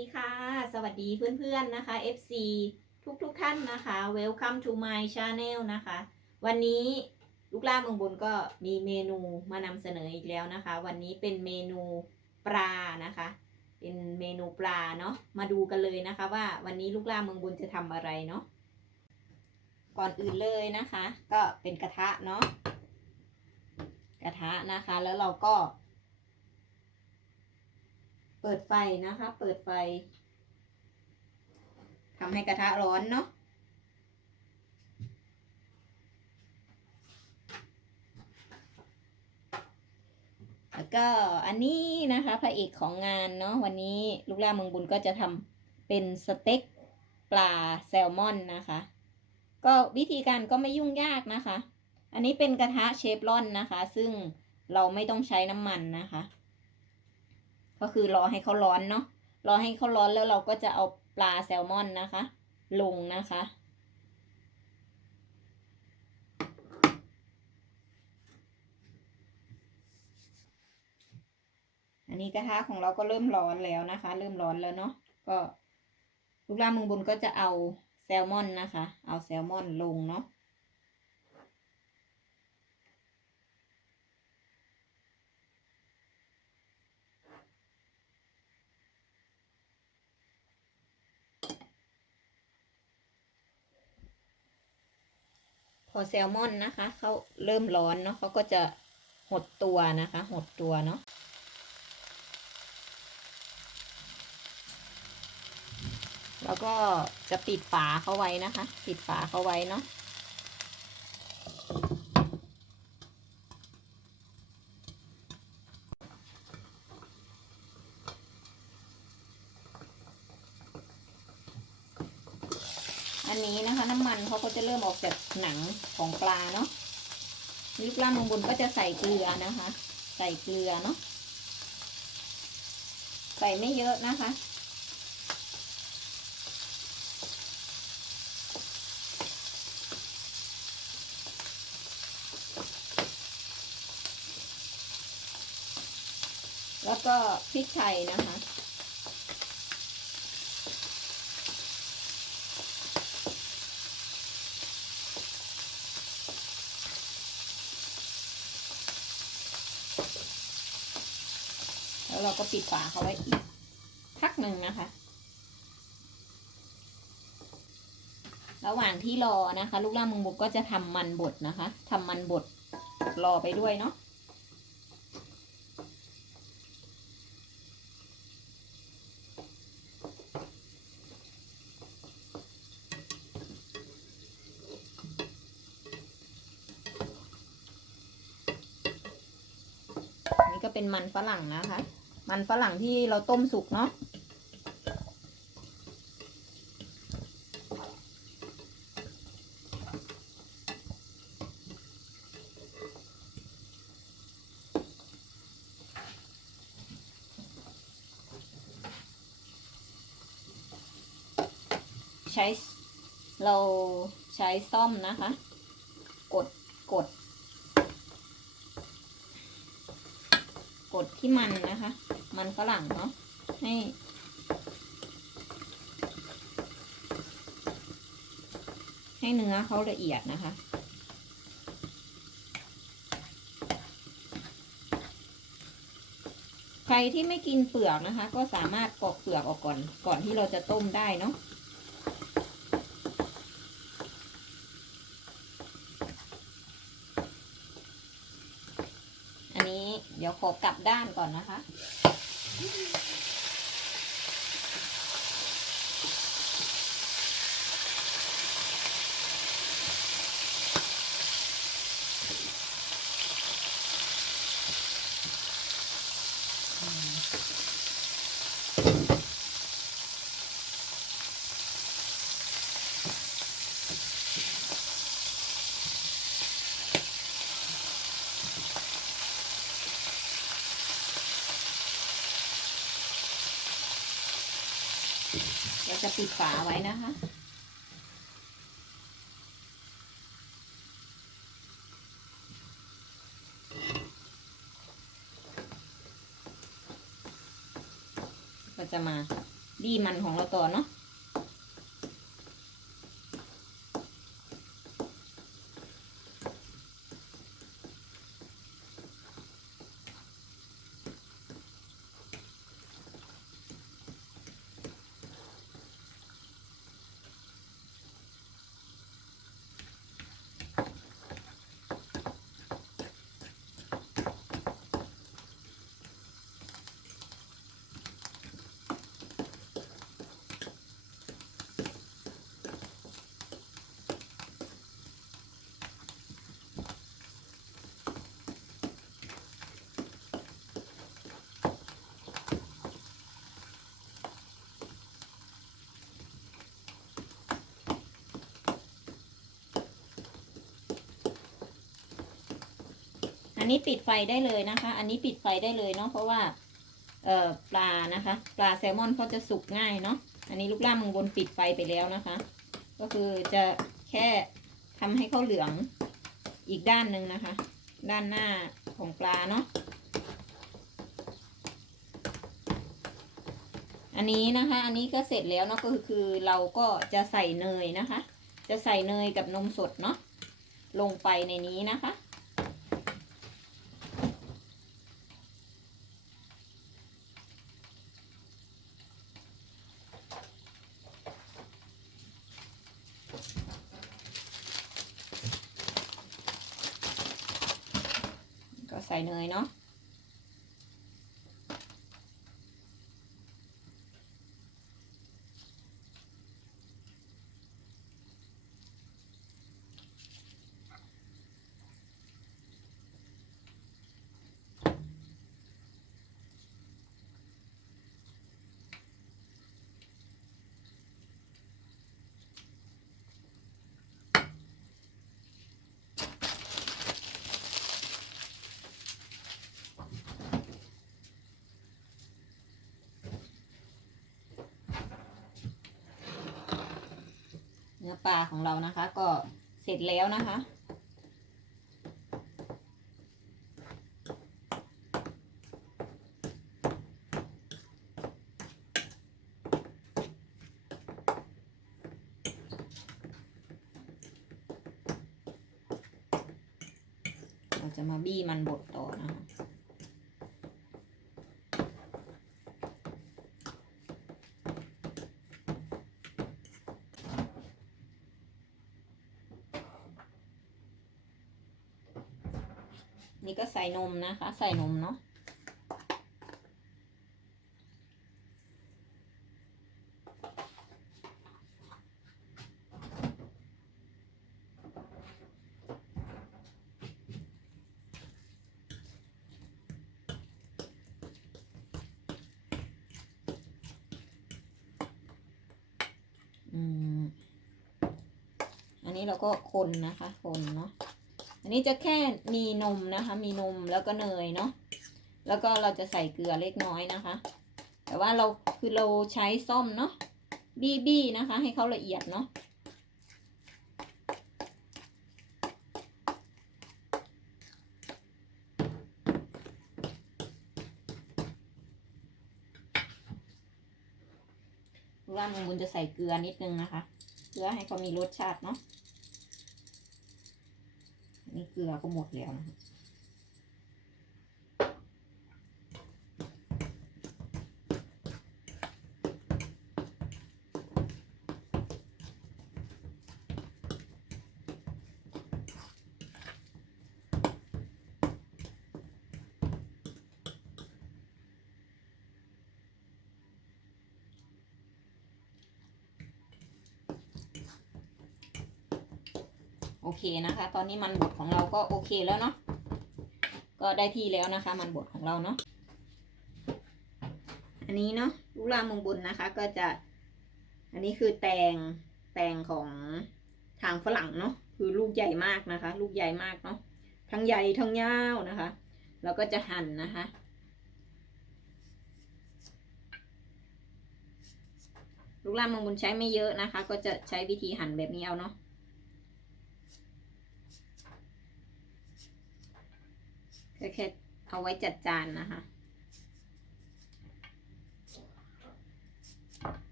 ดีค่ะ สวัสดีเพื่อนๆนะคะ FC ทุกๆทท่านนะคะ Welcome to my channel นะคะ วันนี้ลูกล่าเมืองบนก็มีเมนูมานำเสนออีกแล้วนะคะ วันนี้เป็นเมนูปลานะคะ เป็นเมนูปลาเนาะมาดูกันเลยนะคะ ว่าวันนี้ลูกล่าเมืองบนจะทำอะไรเนาะก่อนอื่นเลยนะคะ ก็เป็นกระทะเนาะกระทะนะคะ แล้วเราก็ เปิดไฟนะคะ เปิดไฟทำให้กระทะร้อนเนาะแล้วก็อันนี้นะคะพระเอกของงานเนาะวันนี้ลูกล่าเมืองบุญก็จะทำเป็นสเต็กปลาแซลมอนนะคะ ก็วิธีการก็ไม่ยุ่งยากนะคะ อันนี้เป็นกระทะเชฟรอนนะคะ ซึ่งเราไม่ต้องใช้น้ำมันนะคะ ก็คือรอให้เขาร้อนเนาะรอให้เขาร้อนแล้วเราก็จะเอาปลาแซลมอนนะคะ ลงนะคะ อันนี้กระทะของเราก็เริ่มร้อนแล้วนะคะ เริ่มร้อนแล้วเนาะก็ลูกล่ามึงบนก็จะเอาแซลมอนนะคะ เอาแซลมอนลงเนาะ พอแซลมอนนะคะเขาเริ่มร้อนเนาะเขาก็จะหดตัวนะคะ หดตัวเนาะแล้วก็จะปิดฝาเขาไว้นะคะ ปิดฝาเขาไว้เนาะ อันนี้นะคะน้ำมันเขาก็จะเริ่มออกจากหนังของปลาเนาะลูกล่ามลงบนก็จะใส่เกลือนะคะ ใส่เกลือเนาะใส่ไม่เยอะนะคะ แล้วก็พริกไทยนะคะ แล้วเราก็ปิดฝาเขาไว้อีกพักหนึ่งนะคะ ระหว่างที่รอนะคะ ลูกล่ามึงบุกก็จะทำมันบดนะคะทำมันบดรอไปด้วยเนาะนี่ก็เป็นมันฝรั่งนะคะ มันฝรั่งที่เราต้มสุกเนาะใช้เราใช้ซ่อมนะคะ กดกด กดที่มันนะคะ มันฝรั่งเนาะให้ให้เนื้อเขาละเอียดนะคะใครที่ไม่กินเปลือกนะคะ ก็สามารถปอกเปลือกออกก่อน ก่อนที่เราจะต้มได้เนาะ นี้ เดี๋ยวขอกลับด้านก่อนนะคะ เราจะปิดฝาไว้นะคะ ก็จะมาดีมันของเราต่อเนาะ อันนี้ปิดไฟได้เลยนะคะ อันนี้ปิดไฟได้เลยเนาะเพราะว่าเอ่อปลานะคะ ปลาแซลมอนเขาจะสุกง่ายเนาะอันนี้ลูกล่ามเมืองบนปิดไฟไปแล้วนะคะ ก็คือจะแค่ทำให้เขาเหลืองอีกด้านหนึ่งนะคะ ด้านหน้าของปลาเนาะอันนี้นะคะ อันนี้ก็เสร็จแล้วเนาะก็คือเราก็จะใส่เนยนะคะ จะใส่เนยกับนมสดเนาะลงไปในนี้นะคะ นื้อปลาของเรานะคะ ก็เสร็จแล้วนะคะ เราจะมาบี้มันบดต่อนะคะ นี่ก็ใส่นมนะคะ ใส่นมเนาะอืมอันนี้เราก็คนนะคะ คนเนาะ อันนี้จะแค่มีนมนะคะ มีนมแล้วก็เนยเนาะแล้วก็เราจะใส่เกลือเล็กน้อยนะคะ แต่ว่าเราคือเราใช้ส้อมเนาะบี้บี้นะคะ ให้เขาละเอียดเนาะว่ามึงบุญจะใส่เกลือนิดนึงนะคะ เพื่อให้เขามีรสชาติเนาะ ลือก็หมดแล้วนะคะ เคนะคะ ตอนนี้มันบดของเราก็โอเคแล้วเนาะก็ได้ที่แล้วนะคะ มันบดของเราเนาะอันนี้เนาะลูกลามมงบุญนะคะ ก็จะ อันนี้คือแตงแตงของทางฝรั่งเนาะคือลูกใหญ่มากนะคะ ลูกใหญ่มากเนาะทั้งใหญ่ทั้งยาวนะคะแล้วก็จะหั่นนะคะลูกลามมงบุญใช้ไม่เยอะนะคะ ก็จะใช้วิธีหั่นแบบนี้เอาเนาะ ก็แค่เอาไว้จัดจานนะคะ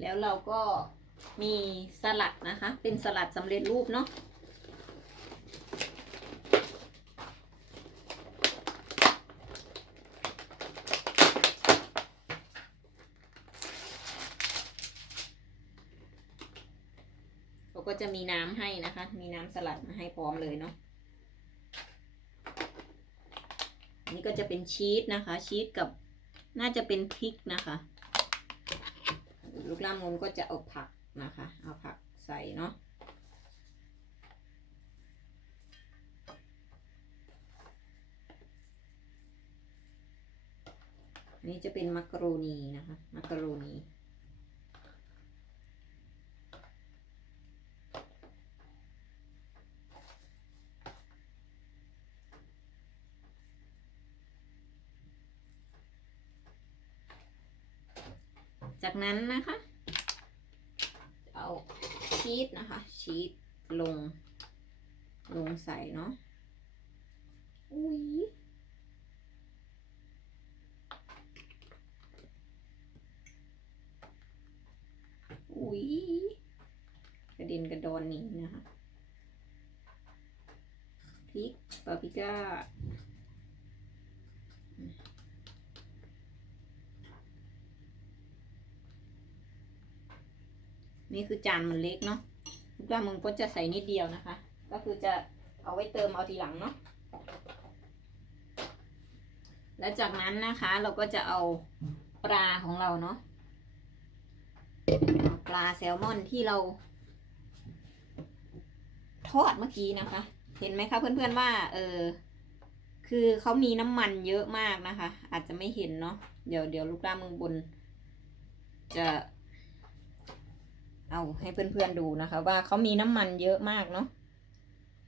แล้วเราก็ มีสลัดนะคะ เป็นสลัดสำเร็จรูปเนาะเขาก็จะมีน้ำให้นะคะ มีน้ำสลัดมาให้พร้อมเลยเนาะอันนี้ก็จะเป็นชีสนะคะ ชีสกับน่าจะเป็นพริกนะคะ ลูกล่ามงก็จะเอาผัก นะคะ เอาผักใส่เนาะอันนี้จะเป็นมักกะโรนีนะคะ มักกะโรนีจากนั้นนะคะ ชีสนะคะ ชีสลง ลงใส่เนาะอุ้ยอุ้ยกระเด็นกระดอนนี่นะคะพริกปาปริก้า นี่คือจานมันเล็กเนาะลูกว่ามึงก็จะใส่นิดเดียวนะคะ ก็คือจะเอาไว้เติมเอาทีหลังเนาะแล้วจากนั้นนะคะเราก็จะเอาปลาของเราเนาะปลาแซลมอนที่เรา ทอดเมื่อกี้นะคะ เห็นไหมคะเพื่อนๆว่า เออคือเขามีน้ำมันเยอะมากนะคะ อาจจะไม่เห็นเนาะเดี๋ยวเดี๋ยวลูกล่ามือบน จะ เอาให้เพื่อนๆดูนะคะ ว่าเขามีน้ำมันเยอะมากเนาะ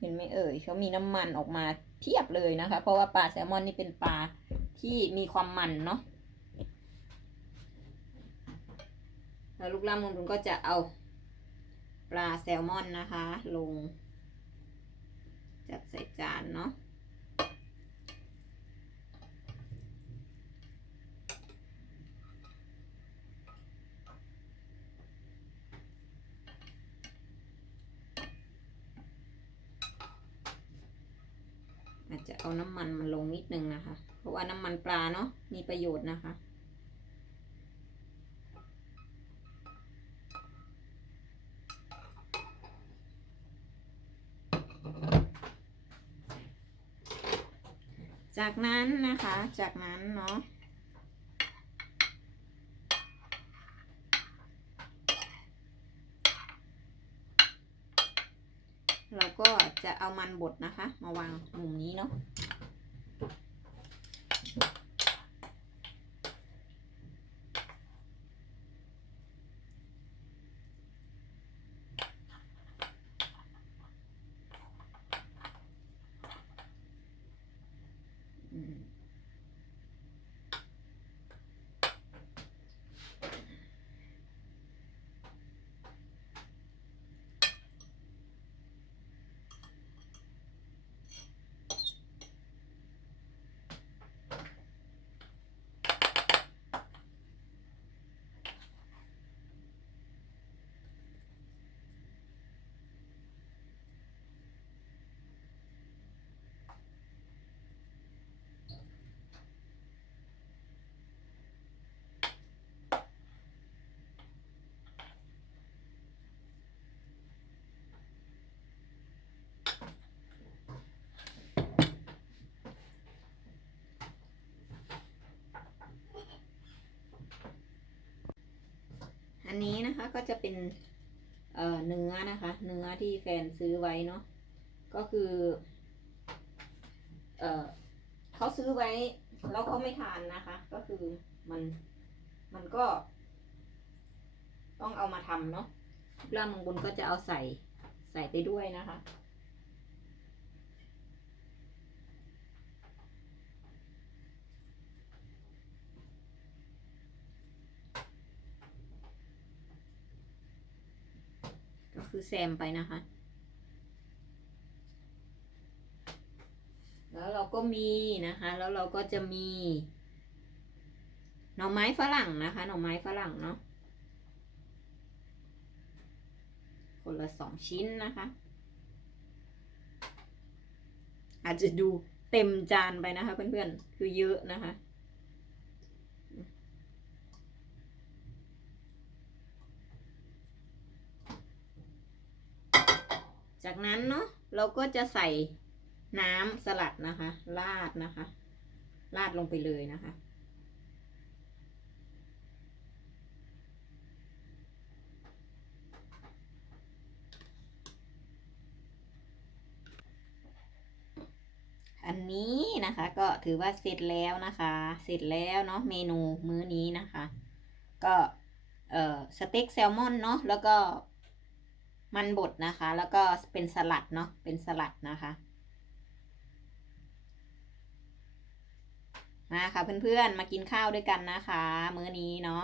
เห็นไหมเอ่ยเขามีน้ำมันออกมาเทียบเลยนะคะ เพราะว่าปลาแซลมอนนี่เป็นปลาที่มีความมันเนาะแล้วลูกล่ามงบุญก็จะเอาปลาแซลมอนนะคะ ลง จัดใส่จานเนาะอาจจะ เอาน้ำมันมันลงนิดนึงนะคะ เพราะว่าน้ำมันปลาเนาะมีประโยชน์นะคะ จากนั้นนะคะ จากนั้นเนาะเราก็จะเอามันบดนะคะ มาวางมุมนี้เนาะ นี้นะคะก็จะเป็นเอ่อเนื้อนะคะ เนื้อที่แฟนซื้อไว้เนาะก็คือเอ่อเขาซื้อไว้แล้วเขาไม่ทานนะคะ ก็คือมันมันก็ ต้องเอามาทำเนาะล่างมังบนก็จะเอาใส่ใส่ไปด้วยนะคะ คือแซมไปนะคะ แล้วเราก็มีนะคะ แล้วเราก็จะมี หน่อไม้ฝรั่งนะคะ หน่อไม้ฝรั่งเนาะคนละสองชิ้นนะคะ อาจจะดูเต็มจานไปนะคะเพื่อนๆ คือเยอะนะคะ จากนั้นเนาะเราก็จะใส่น้ำสลัดนะคะ ราดนะคะ ราดลงไปเลยนะคะ อันนี้นะคะก็ถือว่าเสร็จแล้วนะคะ เสร็จแล้วเนาะเมนูมื้อนี้นะคะ ก็เอ่อสเต็กแซลมอนเนาะแล้วก็ มันบดนะคะ แล้วก็เป็นสลัดเนาะเป็นสลัดนะคะ มาค่ะเพื่อนๆมากินข้าวด้วยกันนะคะ มื้อนี้เนาะ